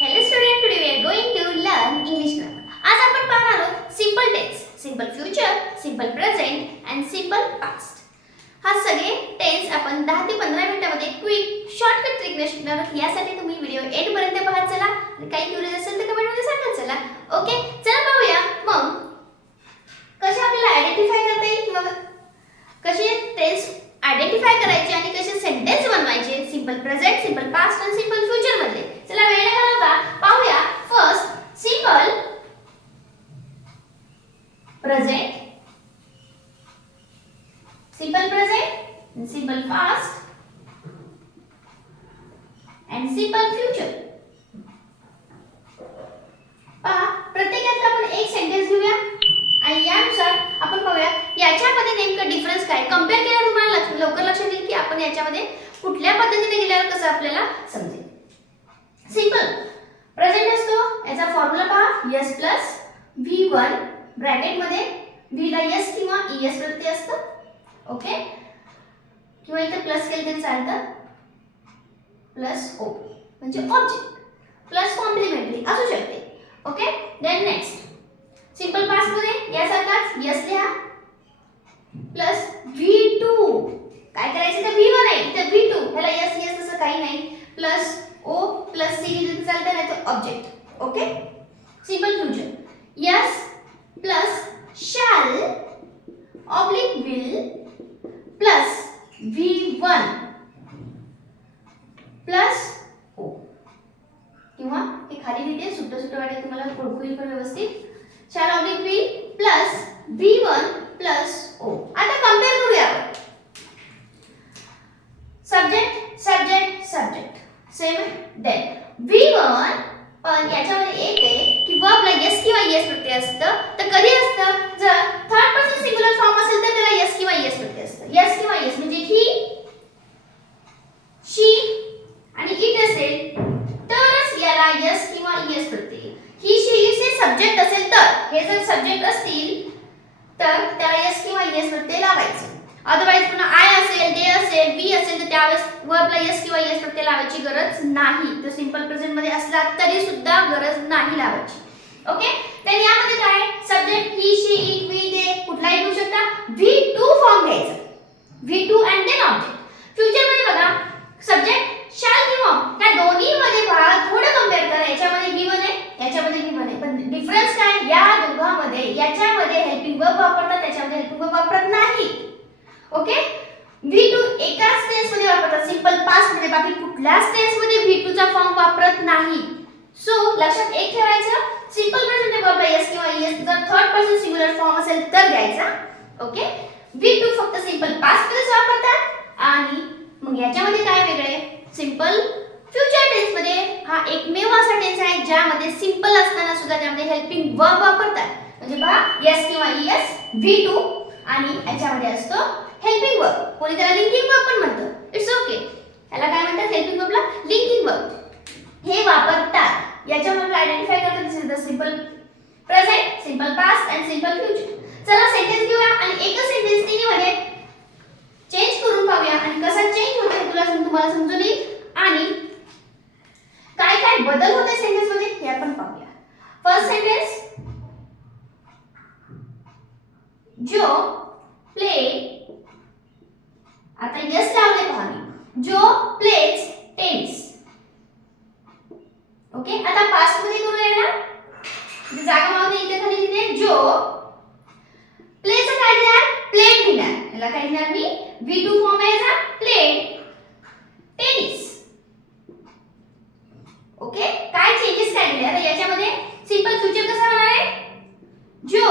Hello student, today we are going to learn English grammar. आज आपण पाहणार आहोत simple tense, simple future, simple present and simple past. हा सगळे tense आपण 10 ते 15 मिनिटांमध्ये क्विक शॉर्टकट ट्रिकने शिकणार आहोत. यासाठी तुम्ही व्हिडिओ एंड पर्यंत पाहत चला आणि काही क्युरियस असेल तर कमेंट मध्ये सांगत चला. ओके, चला पाहूया मग कसे आपल्याला आयडेंटिफाय करता येईल किंवा कसे टेन्स आयडेंटिफाय करायचे आणि कसे सेंटेन्स बनवायचे सिंपल प्रेझेंट, सिंपल पास्ट आणि सिंपल फ्युचर मध्ये. चला वेळ न घालवता पाहूया. First simple present, simple present, simple past and simple future. पहा, प्रत्येकात आपण एक सेंटेन्स घेऊया आणि यानुसार आपण पाहूया याच्यामध्ये नेमकं डिफरन्स काय. कंपेअर केल्यावर तुम्हाला लवकर लक्षात येईल की आपण याच्यामध्ये कुठल्या पद्धतीने गेल्यावर कसं आपल्याला समजेल. सिंपल प्रेझेंट असतो, याचा फॉर्म्युला पहा s प्लस v1 ब्रॅकेट मध्ये v ला s किंवा es प्रत्यय असतं. ओके, किंवा इथे प्लस केलं तरी चालतं. प्लस o म्हणजे ऑब्जेक्ट प्लस कॉम्प्लिमेंटरी असू शकते. Okay, then next simple past मध्ये यासारखाच s लिहा प्लस v2. काय करायचं तर v1 आहे इथे v2, ह्याला s तसं काही नाही. प्लस o प्लस c लिहिलं चालतं नाही तर object. Okay, simple future s plus shall oblique will plus v1 plus o. किंवा हे खाली लिहिते सुट्ट वाटेल तुम्हाला ओळखू येईल पण व्यवस्थित. shall oblique will plus v1 plus o. आता कंपेअर करूया आपण. Subject subject subject same. Then v1 पण याच्यामध्ये एक आहे की वर्बला s किंवा es प्रत्यय असतं. तर कधी असतं जर थर्ड पर्सन सिंग्युलर फॉर्म असेल तर त्याला s किंवा es प्रत्यय असतं. s किंवा es म्हणजे ही, शी आणि इट असेल तरच याला s किंवा es Pratyaya. He, she, it हे सब्जेक्ट असेल तर, हे जर सब्जेक्ट असतील तर त्याला s किंवा es प्रत्यय लावायचं. अदरवाइज पुन्हा आय असेल, दे असेल, वी असेल तर त्यावेळेस वर्बला s किंवा es प्रत्यय लावायची गरज नाही. तर सिंपल प्रेझेंट मध्ये असला तरी सुद्धा गरज नाही लावायची. ओके, तर यामध्ये काय subject he, she, it, we, they कुठलाही घेऊ शकता. v2 फॉर्म घ्यायचा, v2 and then object. Future मध्ये बघा सब्जेक्ट शॅल किंवा त्या दोन्ही मध्ये पहा थोडं कंपेअर करा. याच्यामध्ये v1 आहे, याच्यामध्ये v1 आहे, पण डिफरन्स काय या दोघांमध्ये. याच्यामध्ये हेल्पिंग वर्ब वापरतात, त्याच्यामध्ये हेल्पिंग वर्ब वापरत नाही. ओके, v2 एकाच टेन्स मध्ये वापरतात सिंपल पास्ट मध्ये, बाकी कुठल्याच टेन्स मध्ये v2 चा फॉर्म वापरत नाही. सो लक्षात एक ठेवायचं, सिंपल प्रेझेंट वर्बला s किंवा es जर थर्ड पर्सन सिंग्युलर फॉर्म असेल तर घ्यायचा. ओके, v2 फक्त सिंपल पास्ट मध्येच वापरतात. आणि मग याच्यामध्ये काय वेगळे सिंपल फ्युचर टेन्स मध्ये हा एकमेव असा टेन्स आहे ज्यामध्ये सिंपल असताना सुद्धा त्यामध्ये हेल्पिंग वर्ब वापरतात. म्हणजे पहा s किंवा es v2 आणि याच्यामध्ये असतो हेल्पिंग वर्ब. कोणी त्याला लिंकिंग वर्ब पण म्हणतं. इट्स ओके, याला काय म्हणतात हेल्पिंग वर्बला लिंकिंग वर्ब. हे वापरतात. याच्यामध्ये आयडेंटिफाय करतात this is the simple present, simple past and simple future. चला सेंटेन्स घेऊया आणि एकच सेंटेन्स तिन्हीमध्ये चेंज करून पाहूया आणि कसा चेंज होतो हे तुम्हाला समजून येईल आणि काय काय बदल होते सेंटेन्स मध्ये हे आपण पाहूया. फर्स्ट सेंटेन्स जो प्ले, आता यस लावले पहा मी, जो प्लेज टेनिस. ओके, आता पास्ट मध्ये करूया ना, जागा मावते इथे खाली लिहिते जो प्लेचं काय लिहिणार, प्लेड लिहिणार. याला काय लिहिणार मी v2 फॉर्म आहे याचा प्लेड टेनिस. ओके, काय चेंजेस काय दिले आता याच्यामध्ये. सिंपल फ्युचर कसं होणार आहे, जो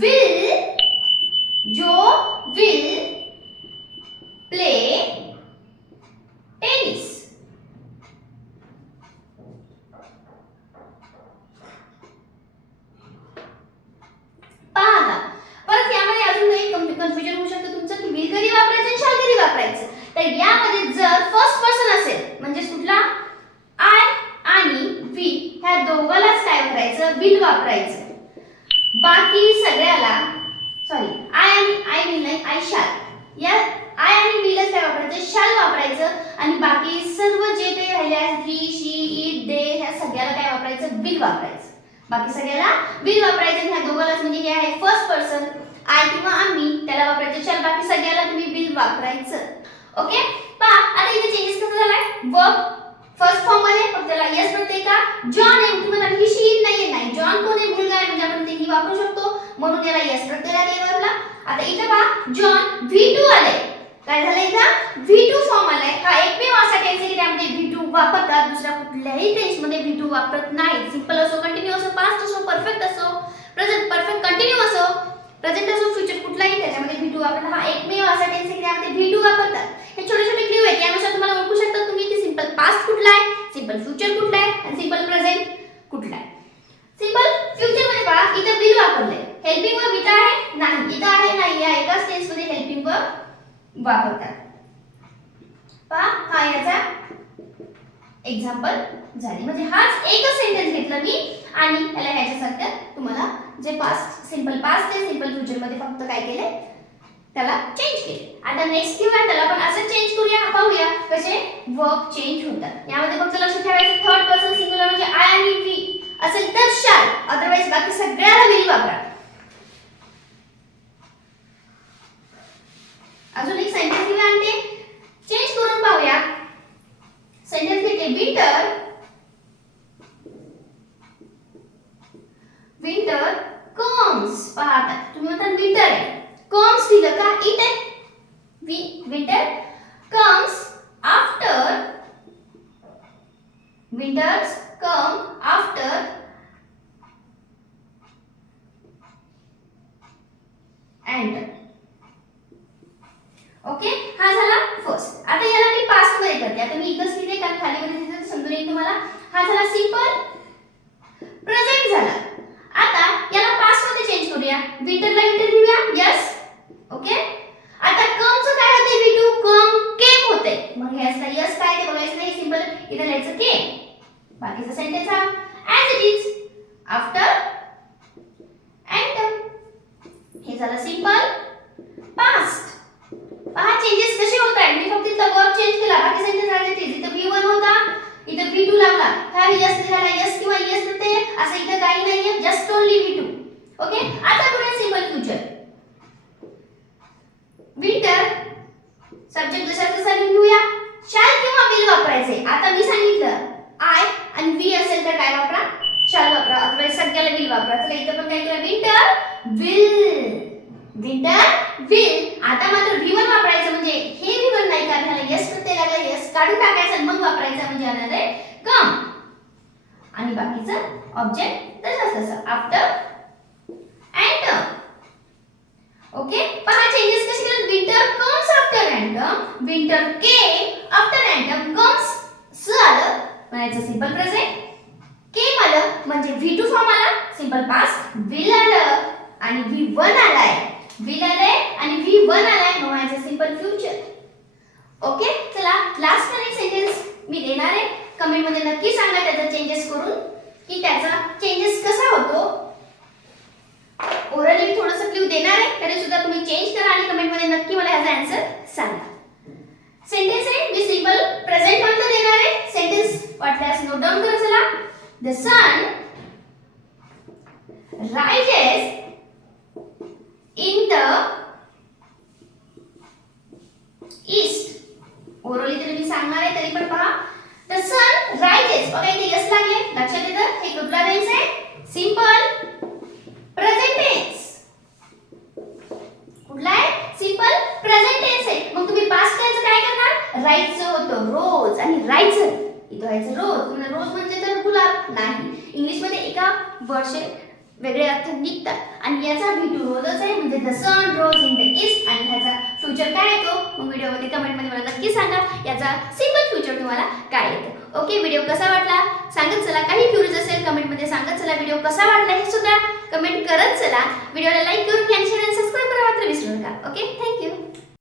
विल प्ले टेनिस. पहा परत यामध्ये अजून एक कन्फ्युजन होऊ शकतं तुमचं की विल कधी वापरायचं आणि शॅल कधी वापरायचं. तर यामध्ये जर फर्स्ट पर्सन असेल म्हणजे कुठला आय आणि वी ह्या दोघांनाच काय वापरायचं विल वापरायचं. बाकी सगळ्याला सॉरी आय विल नाही आय शॅल, या आय आणि विलच काय वापरायचं शॅल वापरायचं आणि बाकी सर्व जे काही राहिले ही शी इट दे ह्या सगळ्याला काय वापरायचं, विल वापरायचं. बाकी सगळ्याला विल वापरायचं. ह्या दोघांनाच म्हणजे हे आहे फर्स्ट पर्सन आय किंवा आम्ही, त्याला वापरायचं शॅल. बाकी सगळ्याला तुम्ही विल वापरायचं. ओके. पहा आता इथे चेंजेस कसा झालाय, वर्ब फर्स्ट फॉर्म मध्ये फक्त त्याला यस प्रत्यय का, जॉन आहे तुम्हाला ही शी नाहीये, नाही जॉन कोण आहे, मुलगा आहे म्हणजे आपण ते ही वापरू शकतो, म्हणून याला यस प्रत्यय लागले वर्बला. आता इथे पहा जॉन V2 आले. काय झालं इथं, V2 फॉर्म आलाय. हा एकमेव असा टेन्स आहे की त्यामध्ये V2 वापरतात, दुसऱ्या कुठल्याही टेन्स मध्ये V2 वापरत नाही. सिंपल असो, कंटिन्यू असो, पास्ट असो, परफेक्ट असो, प्रेझेंट परफेक्ट कंटिन्यू असो, प्रेझेंट असो, फ्युचर कुठलाही त्याच्यामध्ये V2 वापरतात. हा एकमेव असा टेन्स आहे की त्यामध्ये V2 वापरतात. हे छोटे छोटे क्लू आहेत, यानुसार तुम्हाला ओळखू शकता तुम्ही की सिंपल पास्ट कुठला आहे, सिंपल फ्युचर कुठला आहे आणि सिंपल प्रेझेंट कुठला आहे. सिंपल फ्युचर मध्ये पहा इथे विल वापरले. हेल्पिंग वर्ब इथे आहे नाही, इथे आहे नाही, या एकाच टेन्स मध्ये हेल्पिंग वर्ब वापरतात. पहा हा याचा एक्झाम्पल झाले. म्हणजे हाच एकच सेंटेन्स घेतला मी आणि त्याला ह्याच्यासारखं तुम्हाला जे पास्ट सिंपल पास्ट आहे सिंपल फ्युचर मध्ये फक्त काय केले, त्याला चेंज केले. आता नेक्स्ट किंवा त्याला पण असं चेंज करूया, पाहूया कसे वर्ब चेंज होतात. यामध्ये फक्त लक्षात ठेवायचं थर्ड पर्सन सिंग्युलर म्हणजे आय आणि वी असेल तर शॅल, अदरवाइज बाकी सगळ्याला विल वापरा. अजून एक सेंटेन्स घेऊया आणि ते चेंज करून पाहूया. सेंटेन्स घेते विंटर, विंटर कम्स. पहा आता तुम्ही म्हणता विंटर आहे, कम्स दिलं का, इट आहे. Winter comes after, winters come after end. Okay. हा झाला फर्स्ट. आता याला मी पास्ट मध्ये करते. आता मी इथंच लिहिते कारण खाली मध्ये लिहिते समजून येईल तुम्हाला. हा झाला सिंपल प्रेझेंट झाला. आता याला पास्ट मध्ये चेंज करूया. विंटरला विंटर लिहूया यस. ओके. आता कमचं काय होते, V2 कम केम होते. मग ह्याचा यस काय ते बघायचं नाही, सिंपल इथे लिहायचं केम. बाकीचा सेंटेन्स हा as it is after end. हे झालं सिंपल पास्ट. पहा चेंजेस कसे होत आहेत, मी फक्त इथं वर्ब चेंज केला, बाकी सेंटेन्स ऍज इट इज. इथं V1 होता, इथं V2 लावला. हा यस लिहिला, यस किंवा यस प्रत्यय असं इथं काही नाहीये, जस्ट ओन्ली V2. ओके. आता करूया सिंपल फ्युचर. विंटर सब्जेक्ट जसा तसा लिहूया, शॅल किंवा विल वापरायचे. आता मी सांगितलं आय आणि वी असेल तर काय वापरा, शॅल वापरा, अथवा सगळ्याला विल वापरा. चला इथं पण काय केलं, विंटर विल, विंटर विल. आता मात्र V1 वापरायचं म्हणजे हे V1 नाही कारण ह्याला यस प्रत्यय लागला, यस काढून टाकायचं मग वापरायचं म्हणजे येणार आहे कम. आणि बाकीचं ऑब्जेक्ट तसंच आफ्टर एंड. ओके. पहा चेंजेस कसे केले, winter comes after end, winter came after end. Comes स आलं म्हणायचं सिंपल प्रेझेंट, केम आलं म्हणजे V2 फॉर्म आला सिंपल पास्ट, विल आलं आणि V1 आलाय, विल आले आणि V1 आलाय म्हणायचं सिंपल फ्युचर. ओके. चला लास्ट एक सेंटेन्स मी देणार आहे, कमेंट मध्ये नक्की सांगा त्याचा चेंजेस करून की त्याचा चेंजेस कसा होतो. ओरली मी थोडंसं क्लू देणार आहे, तरी सुद्धा तुम्ही चेंज करा आणि कमेंट मध्ये नक्की मला याचा आन्सर सांगा. सेंटेन्स आहे मी सिंपल प्रेझेंट मध्ये देणार आहे. सेंटेन्स वाटल्यास नोट डाउन करा. चला. The sun rises in the east. Orally तरी मी सांगणार आहे तरी पण पहा. द सन राइजेस, बघा इथे यस लागले, लक्षात येतं हे कुठला टेन्स आहे, सिंपल प्रेझेंट टेन्स. कुठला आहे, सिंपल प्रेझेंट टेन्स आहे. मग तुम्ही पास्ट टेन्स काय करणार, राहायचं होतं रोज आणि राहायचं इथं व्हायचं रोज. तुम्हाला रोज म्हणजे तर गुलाब नाही, इंग्लिश मध्ये एका वर्डचे वेगळे अर्थ निघतात आणि याचा V2 रोजच आहे म्हणजे the sun rose in the east. आणि ह्याचा फ्युचर काय येतो मग व्हिडिओमध्ये कमेंट मध्ये मला नक्की सांगा याचा सिंपल फ्युचर तुम्हाला काय येतं. ओके. व्हिडिओ कसा वाटला सांगत चला, काही क्युरीज असेल कमेंट मध्ये सांगत चला. व्हिडिओ कसा वाटला हे सुद्धा कमेंट करत चला. व्हिडिओला लाईक करून घ्या आणि चॅनल सबस्क्राइब करायला मात्र विसरू नका. ओके. थँक्यू.